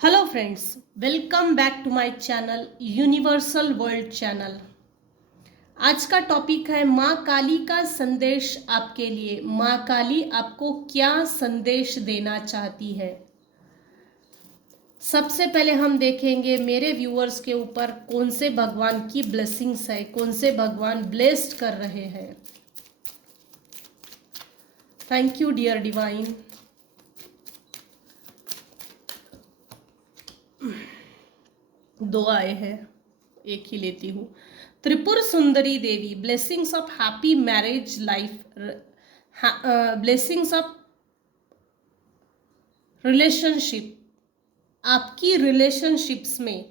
Hello friends, welcome back to my channel universal world channel. आज का topic है माँ काली का संदेश आपके लिए। माँ काली आपको क्या संदेश देना चाहती है। सबसे पहले हम देखेंगे मेरे व्यूअर्स के ऊपर कौन से भगवान की ब्लेसिंग्स है, कौन से भगवान ब्लेस्ड कर रहे हैं। Thank you dear divine. दो आए हैं, एक ही लेती हूँ। Tripur Sundari Devi, blessings of happy marriage life, blessings of relationship. आपकी रिलेशनशिप्स में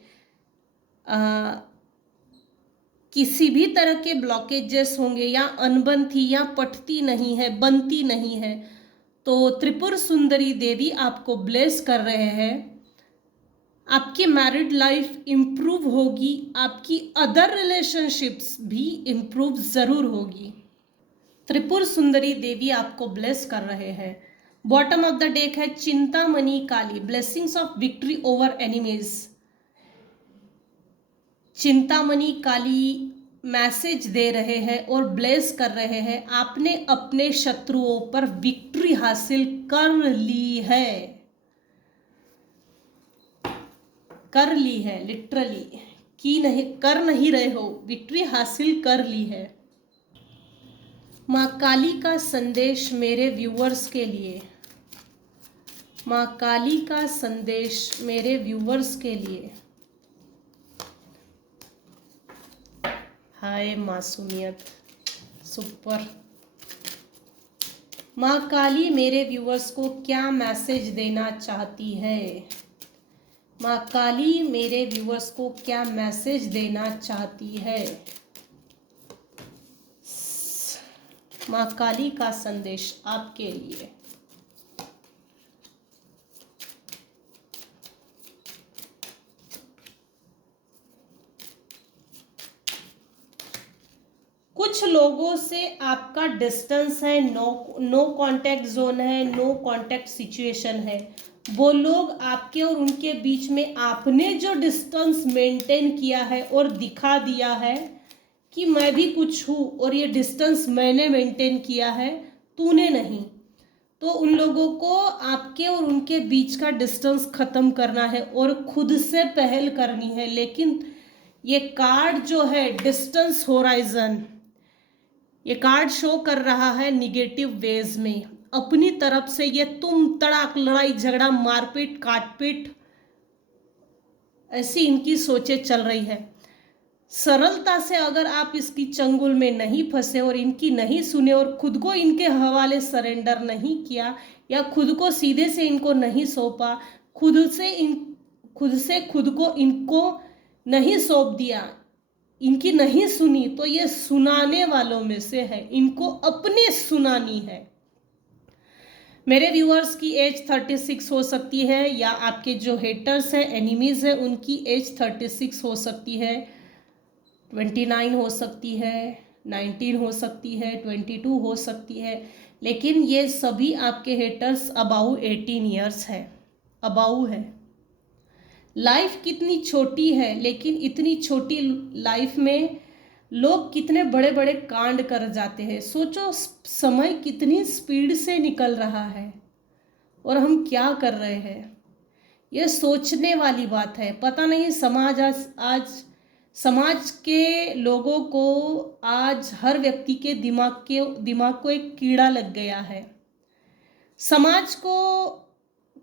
किसी भी तरह के ब्लॉकेजेस होंगे या अनबन थी या पटती नहीं है, बनती नहीं है, तो त्रिपुर सुंदरी देवी आपको ब्लेस कर रहे हैं। आपकी मैरिड लाइफ इम्प्रूव होगी, आपकी अदर रिलेशनशिप्स भी इम्प्रूव ज़रूर होगी। त्रिपुर सुंदरी देवी आपको ब्लेस कर रहे हैं। बॉटम ऑफ द डेक है Chintamani Kali, blessings of victory over enemies. Chintamani Kali message दे रहे हैं और ब्लेस कर रहे हैं, आपने अपने शत्रुओं पर विक्ट्री हासिल कर ली है, कर ली है, लिटरली की नहीं, कर नहीं रहे हो, विक्ट्री हासिल कर ली है। माँ काली का संदेश मेरे व्यूअर्स के लिए। माँ काली का संदेश मेरे व्यूअर्स के लिए। हाय मासूमियत, सुपर। माँ काली मेरे व्यूअर्स को क्या मैसेज देना चाहती है। माँ काली मेरे व्यूअर्स को क्या मैसेज देना चाहती है। माँ काली का संदेश आपके लिए। कुछ लोगों से आपका डिस्टेंस है, नो कांटेक्ट जोन है, नो कांटेक्ट सिचुएशन है। वो लोग आपके और उनके बीच में आपने जो डिस्टेंस मेंटेन किया है और दिखा दिया है कि मैं भी कुछ हूँ और ये डिस्टेंस मैंने मेंटेन किया है, तूने नहीं, तो उन लोगों को आपके और उनके बीच का डिस्टेंस खत्म करना है और खुद से पहल करनी है। लेकिन ये कार्ड जो है डिस्टेंस होराइजन, ये कार्ड शो कर रहा है निगेटिव वेज में। अपनी तरफ से ये तुम तड़ाक, लड़ाई झगड़ा, मारपीट काटपीट, ऐसी इनकी सोचें चल रही है। सरलता से अगर आप इसकी चंगुल में नहीं फंसे और इनकी नहीं सुने और खुद को इनके हवाले सरेंडर नहीं किया या खुद को सीधे से इनको नहीं सौंपा, खुद से खुद को इनको नहीं सौंप दिया, इनकी नहीं सुनी, तो ये सुनाने वालों में से है, इनको अपने सुनानी है। मेरे व्यूअर्स की एज 36 हो सकती है या आपके जो हेटर्स हैं, एनिमीज हैं, उनकी एज 36 हो सकती है, 29 हो सकती है, 19 हो सकती है, 22 हो सकती है। लेकिन ये सभी आपके हेटर्स अबाउ 18 ईयर्स है, अबाउ है। लाइफ कितनी छोटी है, लेकिन इतनी छोटी लाइफ में लोग कितने बड़े बड़े कांड कर जाते हैं। सोचो समय कितनी स्पीड से निकल रहा है और हम क्या कर रहे हैं। ये सोचने वाली बात है। पता नहीं आज समाज के लोगों को, आज हर व्यक्ति के दिमाग को एक कीड़ा लग गया है। समाज को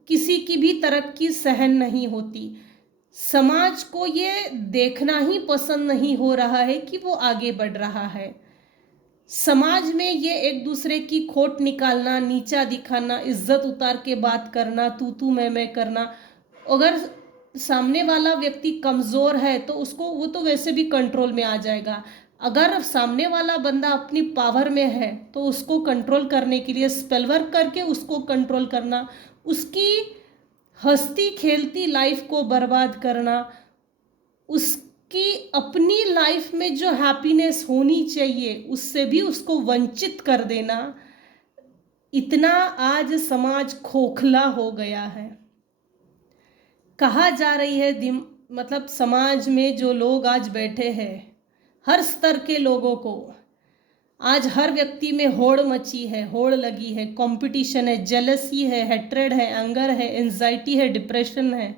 किसी की भी तरक्की सहन नहीं होती। समाज को ये देखना ही पसंद नहीं हो रहा है कि वो आगे बढ़ रहा है। समाज में ये एक दूसरे की खोट निकालना, नीचा दिखाना, इज्जत उतार के बात करना, तू मैं करना। अगर सामने वाला व्यक्ति कमज़ोर है तो उसको, वो तो वैसे भी कंट्रोल में आ जाएगा। अगर सामने वाला बंदा अपनी पावर में है तो उसको कंट्रोल करने के लिए स्पेल वर्क करके उसको कंट्रोल करना, उसकी हंसती खेलती लाइफ को बर्बाद करना, उसकी अपनी लाइफ में जो हैप्पीनेस होनी चाहिए उससे भी उसको वंचित कर देना, इतना आज समाज खोखला हो गया है। कहा जा रही है मतलब समाज में जो लोग आज बैठे हैं, हर स्तर के लोगों को आज हर व्यक्ति में होड़ मची है, होड़ लगी है, कंपटीशन है, जेलसी है, हेट्रेड है, एंगर है, एंजाइटी है, डिप्रेशन है।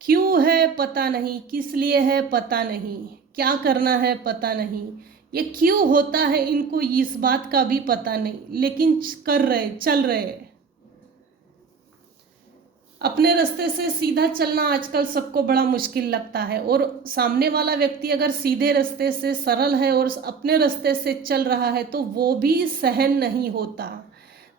क्यों है पता नहीं, किस लिए है पता नहीं, क्या करना है पता नहीं, ये क्यों होता है इनको इस बात का भी पता नहीं, लेकिन कर रहे, चल रहे। अपने रास्ते से सीधा चलना आजकल सबको बड़ा मुश्किल लगता है, और सामने वाला व्यक्ति अगर सीधे रास्ते से सरल है और अपने रास्ते से चल रहा है तो वो भी सहन नहीं होता,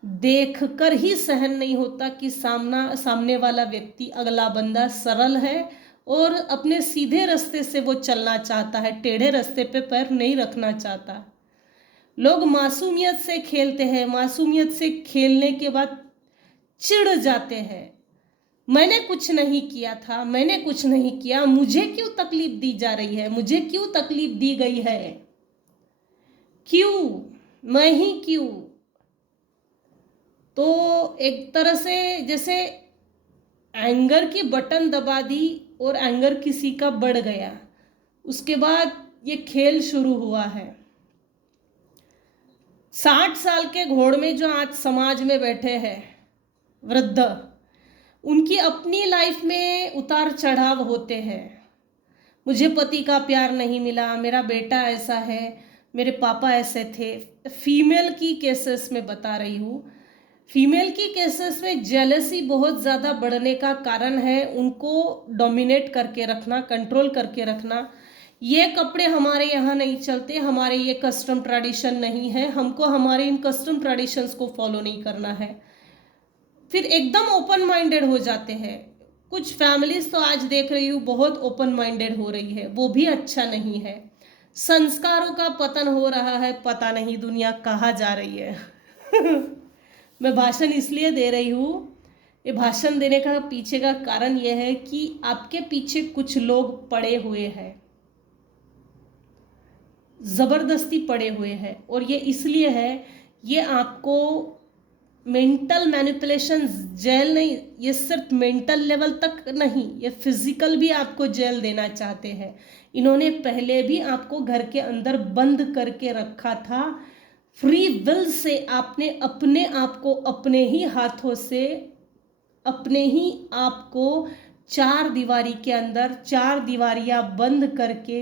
देखकर ही सहन नहीं होता कि सामने वाला व्यक्ति, अगला बंदा सरल है और अपने सीधे रास्ते से वो चलना चाहता है, टेढ़े रास्ते पे पैर नहीं रखना चाहता। लोग मासूमियत से खेलते हैं, मासूमियत से खेलने के बाद चिढ़ जाते हैं, मैंने कुछ नहीं किया था, मैंने कुछ नहीं किया, मुझे क्यों तकलीफ दी जा रही है, मुझे क्यों तकलीफ दी गई है, क्यों, मैं ही क्यों। तो एक तरह से जैसे एंगर की बटन दबा दी और एंगर किसी का बढ़ गया, उसके बाद ये खेल शुरू हुआ है। 60 साल के घोड़ में जो आज समाज में बैठे हैं वृद्ध, उनकी अपनी लाइफ में उतार चढ़ाव होते हैं। मुझे पति का प्यार नहीं मिला, मेरा बेटा ऐसा है, मेरे पापा ऐसे थे। फीमेल की केसेस में बता रही हूँ, फीमेल की केसेस में जेलसी बहुत ज़्यादा बढ़ने का कारण है उनको डोमिनेट करके रखना, कंट्रोल करके रखना। ये कपड़े हमारे यहाँ नहीं चलते, हमारे ये कस्टम ट्रेडिशन नहीं है, हमको हमारे इन कस्टम ट्रेडिशंस को फॉलो नहीं करना है। फिर एकदम ओपन माइंडेड हो जाते हैं। कुछ फैमिलीज तो आज देख रही हूँ बहुत ओपन माइंडेड हो रही है, वो भी अच्छा नहीं है। संस्कारों का पतन हो रहा है, पता नहीं दुनिया कहाँ जा रही है। मैं भाषण इसलिए दे रही हूँ, ये भाषण देने का पीछे का कारण यह है कि आपके पीछे कुछ लोग पड़े हुए हैं, जबरदस्ती पड़े हुए हैं, और ये इसलिए है, ये आपको मेंटल मैनिपुलेशन जेल नहीं, ये सिर्फ मेंटल लेवल तक नहीं, ये फिजिकल भी आपको जेल देना चाहते हैं। इन्होंने पहले भी आपको घर के अंदर बंद करके रखा था, फ्री विल से आपने अपने आप को अपने ही हाथों से, अपने ही आप को 4 दीवारी के अंदर 4 दीवारियां बंद करके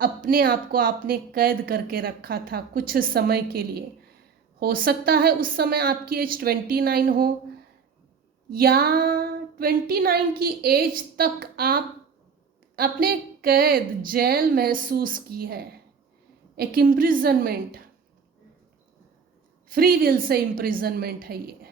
अपने आप को आपने कैद करके रखा था कुछ समय के लिए। हो सकता है उस समय आपकी एज 29 हो, या 29 की एज तक आप अपने कैद, जेल महसूस की है, एक imprisonment, free will say imprisonment है ये।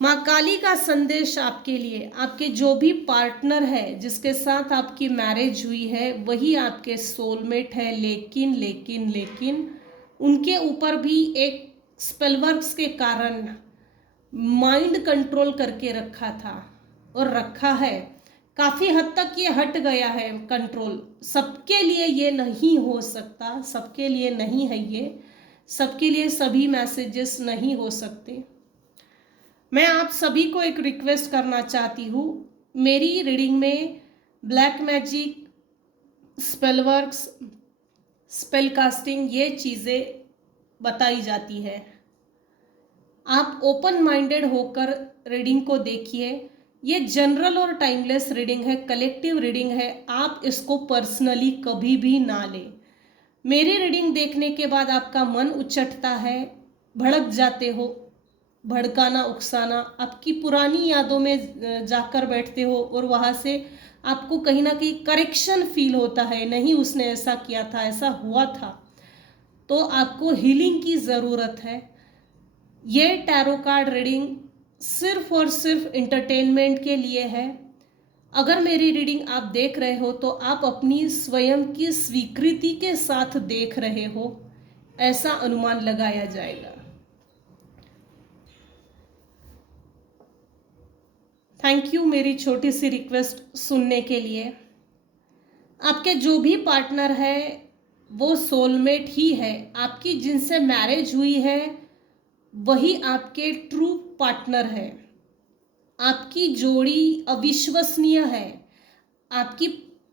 माँ काली का संदेश आपके लिए, आपके जो भी पार्टनर है जिसके साथ आपकी मैरिज हुई है वही आपके सोलमेट है, लेकिन लेकिन लेकिन उनके ऊपर भी एक स्पेलवर्क्स के कारण माइंड कंट्रोल करके रखा था और रखा है। काफ़ी हद तक ये हट गया है कंट्रोल। सबके लिए ये नहीं हो सकता, सबके लिए नहीं है ये, सबके लिए सभी मैसेजेस नहीं हो सकते। मैं आप सभी को एक रिक्वेस्ट करना चाहती हूँ, मेरी रीडिंग में ब्लैक मैजिक, स्पेलवर्क्स, स्पेल कास्टिंग ये चीज़ें बताई जाती है। आप ओपन माइंडेड होकर रीडिंग को देखिए। ये जनरल और टाइमलेस रीडिंग है, कलेक्टिव रीडिंग है, आप इसको पर्सनली कभी भी ना लें। मेरी रीडिंग देखने के बाद आपका मन उचटता है, भड़क जाते हो, भड़काना, उकसाना, आपकी पुरानी यादों में जाकर बैठते हो और वहाँ से आपको कहीं ना कहीं करेक्शन फील होता है, नहीं उसने ऐसा किया था, ऐसा हुआ था, तो आपको हीलिंग की ज़रूरत है। ये टैरो कार्ड रीडिंग सिर्फ और सिर्फ इंटरटेनमेंट के लिए है। अगर मेरी रीडिंग आप देख रहे हो तो आप अपनी स्वयं की स्वीकृति के साथ देख रहे हो, ऐसा अनुमान लगाया जाएगा। थैंक यू मेरी छोटी सी रिक्वेस्ट सुनने के लिए। आपके जो भी पार्टनर है वो सोलमेट ही है, आपकी जिनसे मैरिज हुई है वही आपके ट्रू पार्टनर है। आपकी जोड़ी अविश्वसनीय है। आपकी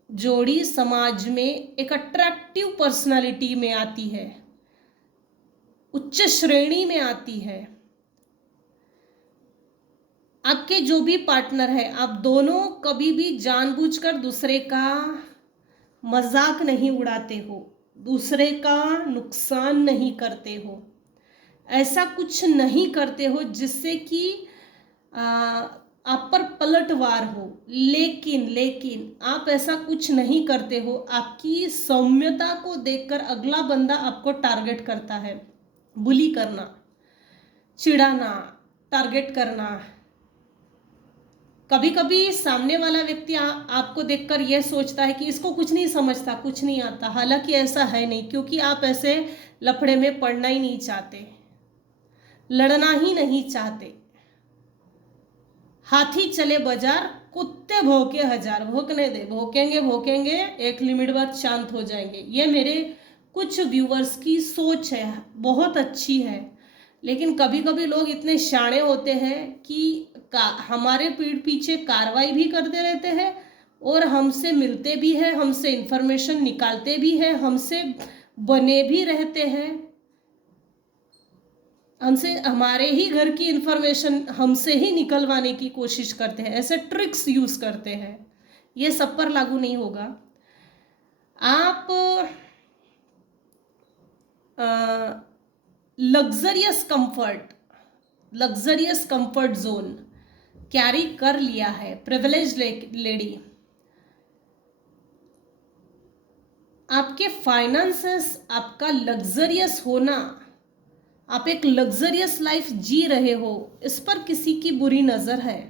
जोड़ी समाज में एक अट्रैक्टिव पर्सनालिटी में आती है, उच्च श्रेणी में आती है। आपके जो भी पार्टनर है, आप दोनों कभी भी जानबूझकर दूसरे का मजाक नहीं उड़ाते हो, दूसरे का नुकसान नहीं करते हो, ऐसा कुछ नहीं करते हो जिससे कि आप पर पलटवार हो। लेकिन आप ऐसा कुछ नहीं करते हो। आपकी सौम्यता को देखकर अगला बंदा आपको टारगेट करता है। बुली करना, चिढ़ाना, टारगेट करना। कभी कभी सामने वाला व्यक्ति आपको देखकर यह सोचता है कि इसको कुछ नहीं समझता, कुछ नहीं आता। हालांकि ऐसा है नहीं, क्योंकि आप ऐसे लफड़े में पड़ना ही नहीं चाहते, लड़ना ही नहीं चाहते। हाथी चले बाजार, कुत्ते भौंके हजार। भौंकने दे, भौंकेंगे, एक लिमिट बाद शांत हो जाएंगे। ये मेरे कुछ व्यूअर्स की सोच है, बहुत अच्छी है। लेकिन कभी कभी लोग इतने शाणे होते हैं कि हमारे पीठ पीछे कार्रवाई भी करते रहते हैं और हमसे मिलते भी हैं, हमसे इंफॉर्मेशन निकालते भी हैं, हमसे बने भी रहते हैं, हमसे हमारे ही घर की इंफॉर्मेशन हमसे ही निकलवाने की कोशिश करते हैं, ऐसे ट्रिक्स यूज करते हैं। ये सब पर लागू नहीं होगा। आप लग्जरियस कंफर्ट जोन कैरी कर लिया है। प्रिविलेज लेडी, आपके फाइनेंसेस, आपका लग्जरियस होना, आप एक लग्जरियस लाइफ जी रहे हो, इस पर किसी की बुरी नजर है।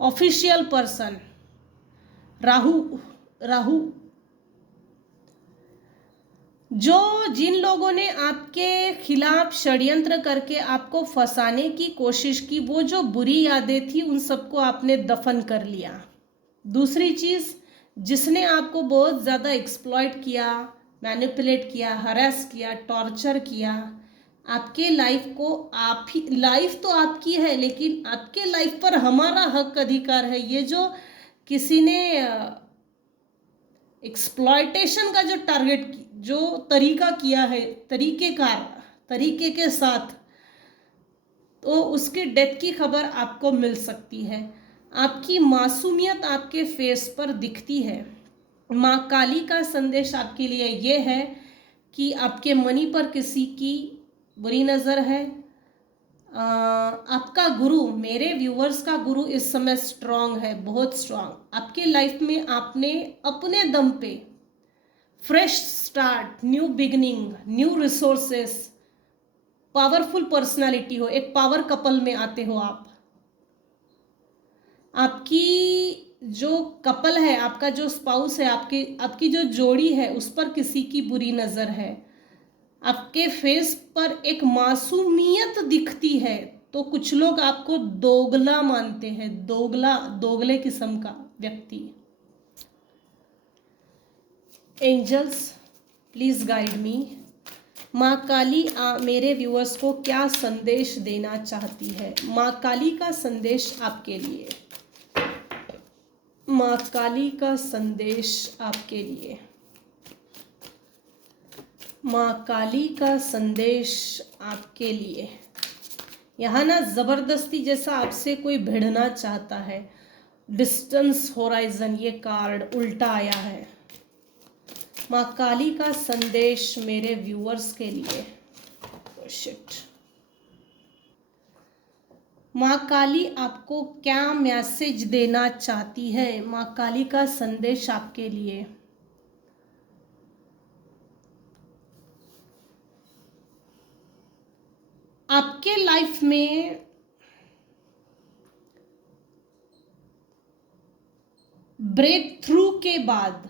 ऑफिशियल पर्सन, राहु, जिन लोगों ने आपके खिलाफ षड्यंत्र करके आपको फंसाने की कोशिश की, वो जो बुरी यादें थी उन सबको आपने दफन कर लिया। दूसरी चीज, जिसने आपको बहुत ज्यादा एक्सप्लॉइट किया, मैनिपुलेट किया, हरास किया, टॉर्चर किया, आपके लाइफ को आप ही, लाइफ तो आपकी है लेकिन आपके लाइफ पर हमारा हक अधिकार है। ये जो किसी ने एक्सप्लॉयटेशन का जो टारगेट, जो तरीका किया है, तरीके के साथ, तो उसकी डेथ की खबर आपको मिल सकती है। आपकी मासूमियत आपके फेस पर दिखती है। माँ काली का संदेश आपके लिए ये है कि आपके मनी पर किसी की बुरी नज़र है। आपका गुरु, मेरे व्यूअर्स का गुरु इस समय स्ट्रांग है, बहुत स्ट्रांग। आपके लाइफ में आपने अपने दम पे fresh start, new beginning, new resources, powerful personality हो, एक पावर कपल में आते हो आप। आपकी जो कपल है, आपका जो स्पाउस है, आपकी जो जोड़ी है, उस पर किसी की बुरी नज़र है। आपके फेस पर एक मासूमियत दिखती है, तो कुछ लोग आपको दोगला मानते हैं, दोगले किस्म का व्यक्ति। Angels, please guide me. माँ काली मेरे व्यूअर्स को क्या संदेश देना चाहती है? माँ काली का संदेश आपके लिए, माँ काली का संदेश आपके लिए, माँ काली का संदेश आपके लिए। यहाँ ना जबरदस्ती जैसा आपसे कोई भिड़ना चाहता है। डिस्टेंस होराइजन, ये कार्ड उल्टा आया है। माँ काली का संदेश मेरे व्यूअर्स के लिए। शिट, माँ काली आपको क्या मैसेज देना चाहती है? माँ काली का संदेश आपके लिए। आपके लाइफ में ब्रेक थ्रू के बाद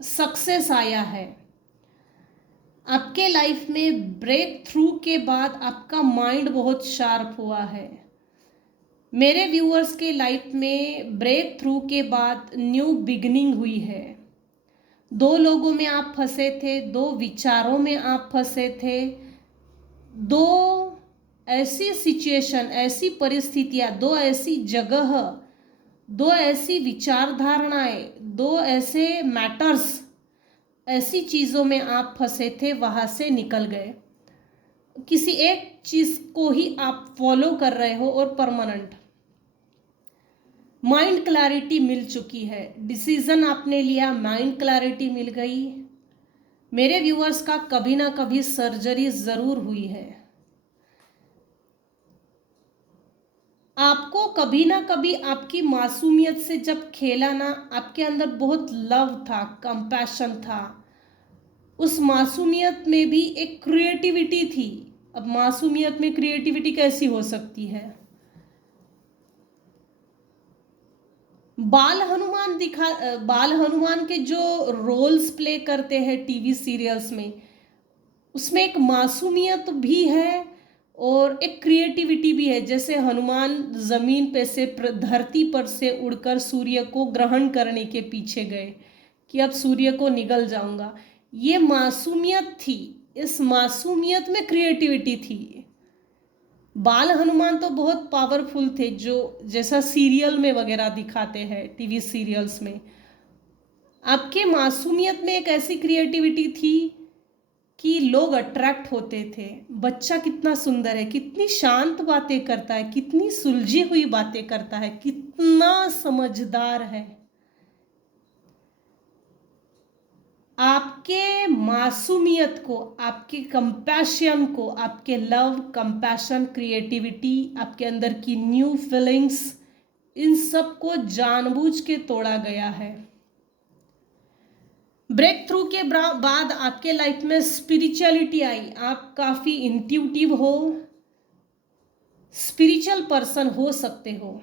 सक्सेस आया है। आपके लाइफ में ब्रेक थ्रू के बाद आपका माइंड बहुत शार्प हुआ है। मेरे व्यूअर्स के लाइफ में ब्रेक थ्रू के बाद न्यू बिगनिंग हुई है। दो लोगों में आप फंसे थे, दो विचारों में आप फंसे थे, दो ऐसी सिचुएशन, ऐसी परिस्थितियां, दो ऐसी जगह, दो ऐसी विचारधारणाएं, दो ऐसे मैटर्स, ऐसी चीज़ों में आप फंसे थे, वहाँ से निकल गए। किसी एक चीज़ को ही आप फॉलो कर रहे हो और परमानेंट। माइंड क्लैरिटी मिल चुकी है, डिसीजन आपने लिया, माइंड क्लैरिटी मिल गई। मेरे व्यूअर्स का कभी ना कभी सर्जरी ज़रूर हुई है। आपको कभी ना कभी आपकी मासूमियत से जब खेला ना, आपके अंदर बहुत लव था, कंपैशन था, उस मासूमियत में भी एक क्रिएटिविटी थी। अब मासूमियत में क्रिएटिविटी कैसी हो सकती है? बाल हनुमान के जो रोल्स प्ले करते हैं टीवी सीरियल्स में, उसमें एक मासूमियत भी है और एक क्रिएटिविटी भी है। जैसे हनुमान जमीन पे से धरती पर से उड़कर सूर्य को ग्रहण करने के पीछे गए कि अब सूर्य को निगल जाऊंगा, ये मासूमियत थी। इस मासूमियत में क्रिएटिविटी थी। बाल हनुमान तो बहुत पावरफुल थे, जो जैसा सीरियल में वगैरह दिखाते हैं, टीवी सीरियल्स में। आपके मासूमियत में एक ऐसी क्रिएटिविटी थी कि लोग अट्रैक्ट होते थे। बच्चा कितना सुंदर है, कितनी शांत बातें करता है, कितनी सुलझी हुई बातें करता है, कितना समझदार है। आपके मासूमियत को, आपके कंपैशन को, आपके लव, कंपैशन, क्रिएटिविटी, आपके अंदर की न्यू फीलिंग्स, इन सब को जानबूझ के तोड़ा गया है। ब्रेक थ्रू के बाद आपके लाइफ में स्पिरिचुअलिटी आई। आप काफ़ी इंट्यूटिव हो, स्पिरिचुअल पर्सन हो सकते हो।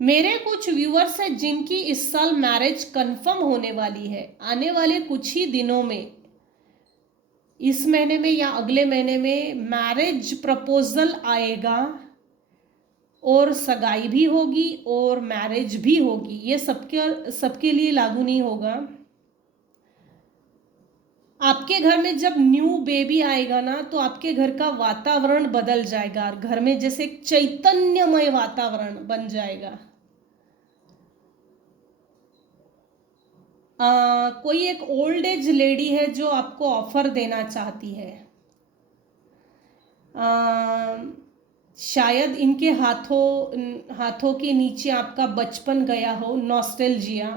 मेरे कुछ व्यूअर्स हैं जिनकी इस साल मैरिज कंफर्म होने वाली है। आने वाले कुछ ही दिनों में, इस महीने में या अगले महीने में मैरिज प्रपोजल आएगा और सगाई भी होगी और मैरिज भी होगी। ये सबके लिए लागू नहीं होगा। आपके घर में जब न्यू बेबी आएगा ना, तो आपके घर का वातावरण बदल जाएगा और घर में जैसे एक चैतन्यमय वातावरण बन जाएगा। कोई एक ओल्ड एज लेडी है जो आपको ऑफर देना चाहती है। शायद इनके हाथों के नीचे आपका बचपन गया हो, नॉस्टैल्जिया,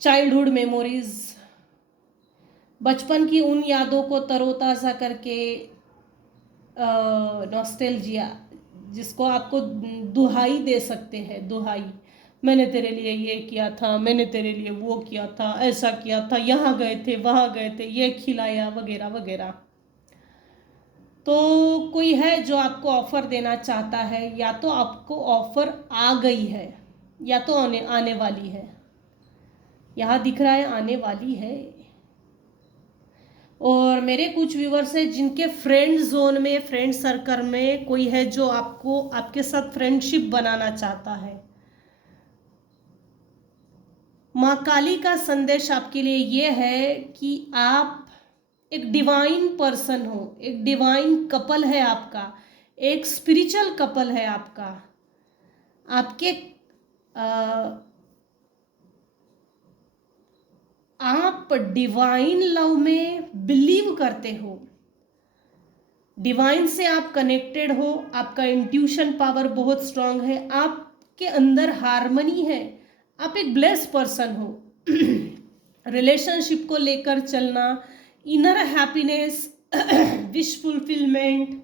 चाइल्डहुड मेमोरीज, बचपन की उन यादों को तरोताज़ा करके, नॉस्टैल्जिया, जिसको आपको दुहाई दे सकते हैं। दुहाई, मैंने तेरे लिए ये किया था, मैंने तेरे लिए वो किया था, ऐसा किया था, यहाँ गए थे, वहाँ गए थे, ये खिलाया, वगैरह वगैरह। तो कोई है जो आपको ऑफर देना चाहता है, या तो आपको ऑफर आ गई है या तो आने वाली है। यहाँ दिख रहा है आने वाली है। और मेरे कुछ व्यूवर्स हैं जिनके फ्रेंड जोन में, फ्रेंड सर्कल में कोई है जो आपके साथ फ्रेंडशिप बनाना चाहता है। माँ काली का संदेश आपके लिए ये है कि आप एक डिवाइन पर्सन हो, एक डिवाइन कपल है आपका, एक स्पिरिचुअल कपल है आपका। आपके आप डिवाइन लव में बिलीव करते हो, डिवाइन से आप कनेक्टेड हो, आपका इंट्यूशन पावर बहुत स्ट्रांग है, आपके अंदर हार्मनी है, आप एक ब्लेस्ड पर्सन हो। रिलेशनशिप को लेकर चलना, inner happiness, wish fulfilment,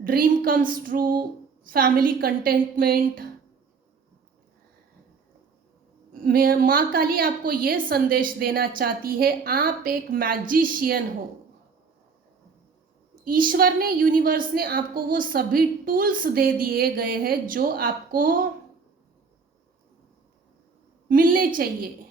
dream comes true, family contentment. माँ काली आपको ये संदेश देना चाहती है, आप एक मैजिशियन हो। ईश्वर ने, यूनिवर्स ने आपको वो सभी टूल्स दे दिए गए हैं जो आपको मिलने चाहिए।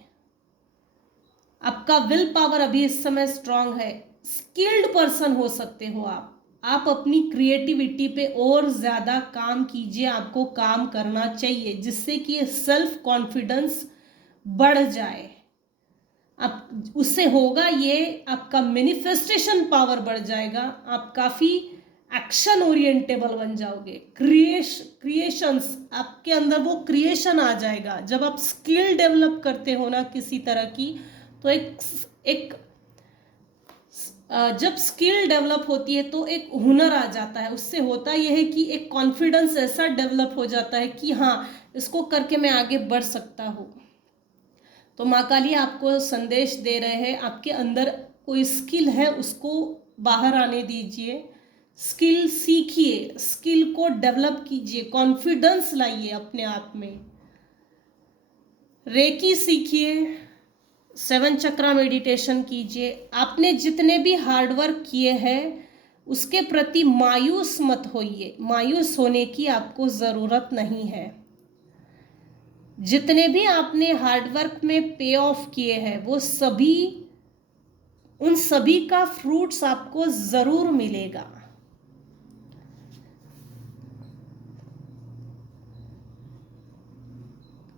आपका विल पावर अभी इस समय स्ट्रांग है, स्किल्ड पर्सन हो सकते हो आप अपनी क्रिएटिविटी पे और ज़्यादा काम कीजिए। आपको काम करना चाहिए जिससे कि सेल्फ कॉन्फिडेंस बढ़ जाए। आप उससे होगा ये, आपका मैनिफेस्टेशन पावर बढ़ जाएगा, आप काफ़ी एक्शन ओरिएंटेबल बन जाओगे, क्रिएशंस आपके अंदर वो क्रिएशन आ जाएगा। जब आप स्किल डेवलप करते हो ना किसी तरह की, तो एक जब स्किल डेवलप होती है तो एक हुनर आ जाता है। उससे होता यह है कि एक कॉन्फिडेंस ऐसा डेवलप हो जाता है कि हाँ, इसको करके मैं आगे बढ़ सकता हूँ। तो माँ काली आपको संदेश दे रहे हैं, आपके अंदर कोई स्किल है उसको बाहर आने दीजिए, स्किल सीखिए, स्किल को डेवलप कीजिए, कॉन्फिडेंस लाइए अपने आप में, रेकी सीखिए, 7 चक्रा मेडिटेशन कीजिए। आपने जितने भी हार्डवर्क किए हैं उसके प्रति मायूस मत होइए, मायूस होने की आपको ज़रूरत नहीं है। जितने भी आपने हार्डवर्क में पे ऑफ किए हैं वो सभी, उन सभी का फ्रूट्स आपको ज़रूर मिलेगा।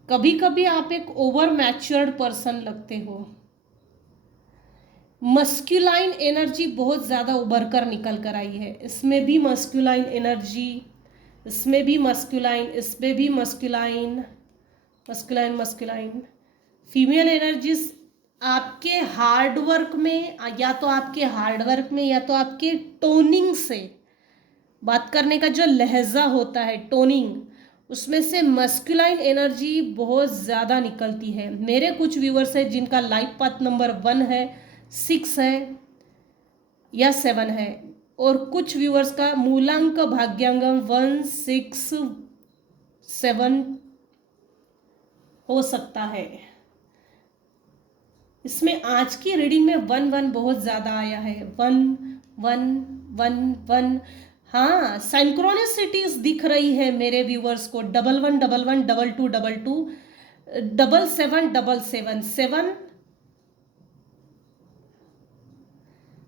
कभी कभी आप एक ओवर मैच्योर्ड पर्सन लगते हो, मस्कुलाइन एनर्जी बहुत ज़्यादा उभर कर निकल कर आई है। इसमें भी मस्कुलाइन एनर्जी, इसमें भी मस्कुलाइन, इसमें भी masculine, masculine masculine female energies आपके हार्डवर्क में, या तो आपके हार्डवर्क में या तो आपके टोनिंग से, बात करने का जो लहजा होता है टोनिंग, उसमें से मस्कुलाइन एनर्जी बहुत ज़्यादा निकलती है। मेरे कुछ व्यूअर्स हैं जिनका लाइफ पाथ नंबर 1 है, 6 है या 7 है, और कुछ व्यूअर्स का मूलांक भाग्यांगम 1, 6, 7 हो सकता है। इसमें आज की रीडिंग में 1 1 बहुत ज़्यादा आया है, 1 1 1 1। हाँ, साइंक्रोनिसिटीज दिख रही है मेरे व्यूअर्स को, 1 1 1 1 2 2 2 2 7 7 7 7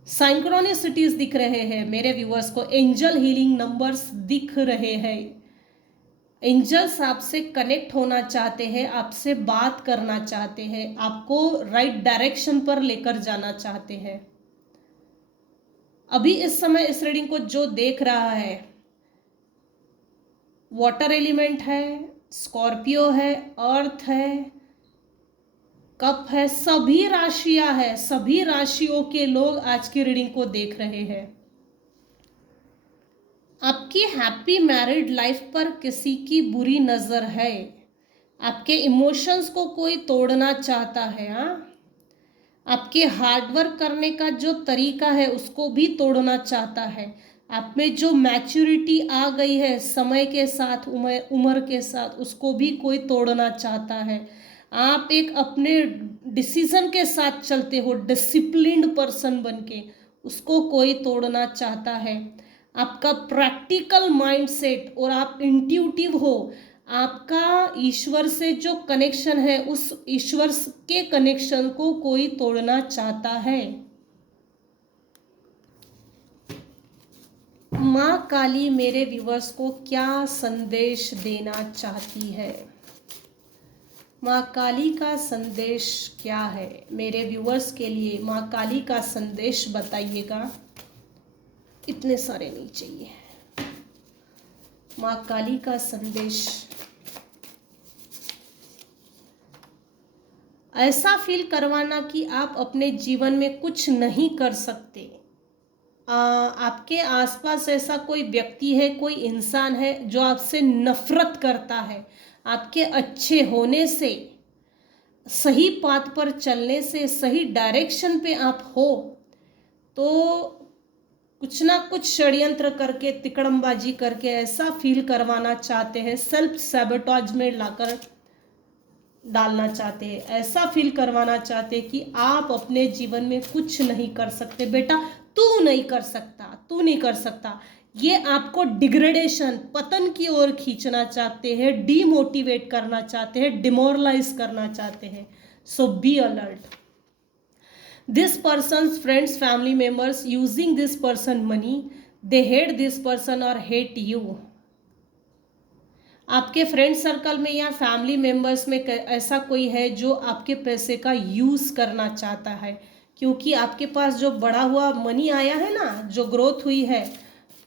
साइंक्रोनिसिटीज दिख रहे हैं मेरे व्यूअर्स को। एंजल हीलिंग नंबर्स दिख रहे हैं। एंजल्स आपसे कनेक्ट होना चाहते हैं, आपसे बात करना चाहते हैं, आपको राइट डायरेक्शन पर लेकर जाना चाहते हैं। अभी इस समय इस रीडिंग को जो देख रहा है, वाटर एलिमेंट है, स्कॉर्पियो है, अर्थ है, कप है, सभी राशियां है, सभी राशियों के लोग आज की रीडिंग को देख रहे हैं। आपकी हैप्पी मैरिड लाइफ पर किसी की बुरी नज़र है, आपके इमोशंस को कोई तोड़ना चाहता है। हाँ, आपके हार्डवर्क करने का जो तरीका है उसको भी तोड़ना चाहता है। आप में जो मैच्योरिटी आ गई है समय के साथ, उम्र के साथ, उसको भी कोई तोड़ना चाहता है। आप एक अपने डिसीजन के साथ चलते हो, डिसिप्लिन्ड पर्सन बनके, उसको कोई तोड़ना चाहता है। आपका प्रैक्टिकल माइंडसेट और आप इंट्यूटिव हो, आपका ईश्वर से जो कनेक्शन है उस ईश्वर के कनेक्शन को कोई तोड़ना चाहता है। माँ काली मेरे व्यूवर्स को क्या संदेश देना चाहती है? माँ काली का संदेश क्या है मेरे व्यूवर्स के लिए? माँ काली का संदेश बताइएगा। इतने सारे नहीं चाहिए। माँ काली का संदेश, ऐसा फील करवाना कि आप अपने जीवन में कुछ नहीं कर सकते। आपके आसपास ऐसा कोई व्यक्ति है, कोई इंसान है जो आपसे नफरत करता है। आपके अच्छे होने से, सही पाथ पर चलने से, सही डायरेक्शन पे आप हो तो कुछ ना कुछ षड्यंत्र करके, तिकड़मबाजी करके ऐसा फील करवाना चाहते हैं, सेल्फ सैबोटेज में लाकर डालना चाहते हैं, ऐसा फील करवाना चाहते हैं कि आप अपने जीवन में कुछ नहीं कर सकते। बेटा तू नहीं कर सकता, तू नहीं कर सकता। ये आपको डिग्रेडेशन, पतन की ओर खींचना चाहते हैं, डीमोटिवेट करना चाहते हैं, डिमोरलाइज करना चाहते हैं। So be alert. This person's friends, family members using this person money, they hate this person or hate you. आपके फ्रेंड सर्कल में या फैमिली मेंबर्स में ऐसा कोई है जो आपके पैसे का यूज़ करना चाहता है, क्योंकि आपके पास जो बढ़ा हुआ मनी आया है ना, जो ग्रोथ हुई है,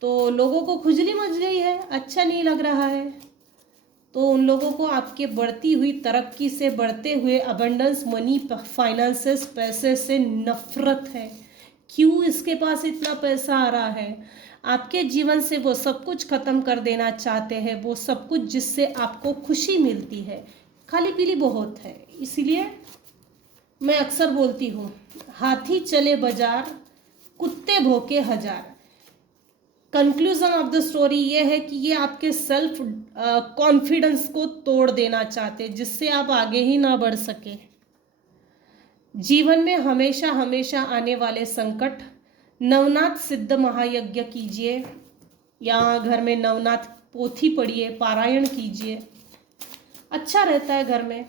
तो लोगों को खुजली मच गई है, अच्छा नहीं लग रहा है। तो उन लोगों को आपके बढ़ती हुई तरक्की से, बढ़ते हुए अबंडेंस मनी, फाइनेंसेस, पैसे से नफरत है। क्यों इसके पास इतना पैसा आ रहा है? आपके जीवन से वो सब कुछ खत्म कर देना चाहते हैं, वो सब कुछ जिससे आपको खुशी मिलती है। खाली पीली बहुत है, इसीलिए मैं अक्सर बोलती हूँ, हाथी चले बाजार, कुत्ते भौंके हजार। कंक्लूजन ऑफ द स्टोरी ये है कि ये आपके सेल्फ कॉन्फिडेंस को तोड़ देना चाहते, जिससे आप आगे ही ना बढ़ सके। जीवन में हमेशा हमेशा आने वाले संकट, नवनाथ सिद्ध महायज्ञ कीजिए, या घर में नवनाथ पोथी पढ़िए, पारायण कीजिए, अच्छा रहता है घर में।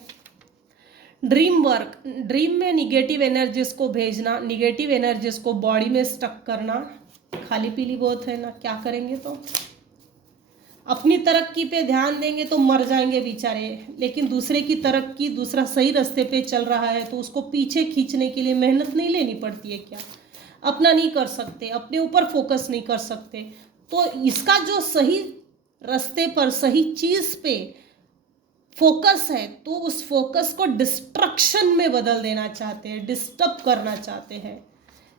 ड्रीम वर्क, ड्रीम में निगेटिव एनर्जीज को भेजना, निगेटिव एनर्जीज को बॉडी में स्टक करना। खाली पीली बहुत है ना, क्या करेंगे? तो अपनी तरक्की पे ध्यान देंगे तो मर जाएंगे बेचारे, लेकिन दूसरे की तरक्की, दूसरा सही रास्ते पे चल रहा है तो उसको पीछे खींचने के लिए मेहनत नहीं लेनी पड़ती है क्या? अपना नहीं कर सकते, अपने ऊपर फोकस नहीं कर सकते, तो इसका जो सही रास्ते पर, सही चीज पे फोकस है, तो उस फोकस को डिस्ट्रक्शन में बदल देना चाहते हैं, डिस्टर्ब करना चाहते हैं।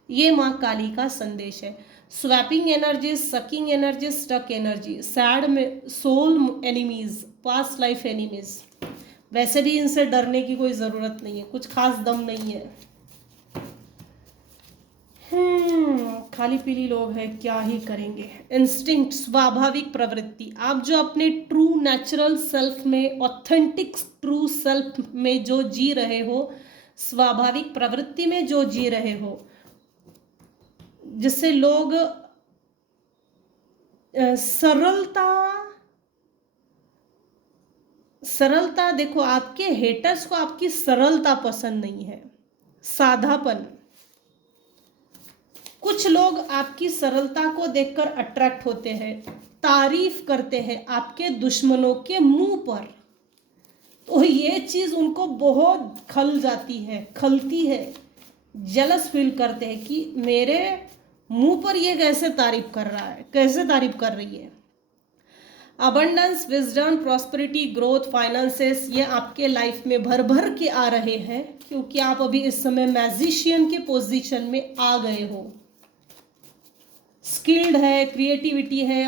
ये माँ काली का संदेश है। Swapping energy, sucking energy, stuck energy, sad में soul enemies, past life enemies. वैसे भी इनसे डरने की कोई ज़रूरत नहीं है, कुछ खास दम नहीं है। खाली पीली लोग हैं, क्या ही करेंगे। इंस्टिंक्ट, स्वाभाविक प्रवृत्ति, आप जो अपने ट्रू नेचुरल सेल्फ में, ऑथेंटिक ट्रू सेल्फ में जो जी रहे हो, स्वाभाविक प्रवृत्ति में जो जी रहे हो, जिससे लोग सरलता, देखो आपके हेटर्स को आपकी सरलता पसंद नहीं है, साधापन। कुछ लोग आपकी सरलता को देखकर अट्रैक्ट होते हैं, तारीफ करते हैं आपके दुश्मनों के मुंह पर, तो ये चीज उनको बहुत खलती है, जलस फील करते हैं कि मेरे मुंह पर ये कैसे तारीफ कर रहा है, कैसे तारीफ कर रही है। Abundance, wisdom, prosperity, growth, finances, ये आपके लाइफ में भर भर के आ रहे हैं, क्योंकि आप अभी इस समय मैजिशियन के पोजीशन में आ गए हो। स्किल्ड है, क्रिएटिविटी है,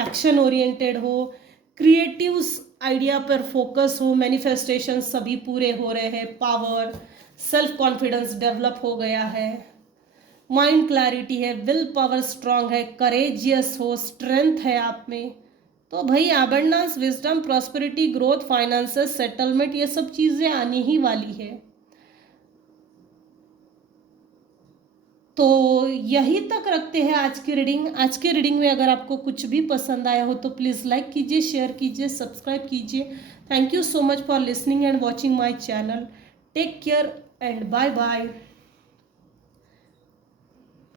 एक्शन ओरिएंटेड हो, क्रिएटिव आइडिया पर फोकस हो, मैनिफेस्टेशन सभी पूरे हो रहे हैं, पावर, सेल्फ कॉन्फिडेंस डेवलप हो गया है, माइंड क्लैरिटी है, विल पावर स्ट्रांग है, करेजियस हो, स्ट्रेंथ है आप में। तो भाई abundance, wisdom, prosperity, growth, finances, settlement, ये सब चीज़ें आनी ही वाली है। तो यही तक रखते हैं आज की रीडिंग। आज की रीडिंग में अगर आपको कुछ भी पसंद आया हो तो प्लीज़ लाइक कीजिए, शेयर कीजिए, सब्सक्राइब कीजिए। Thank you so much for listening and watching my channel. Take care and bye bye.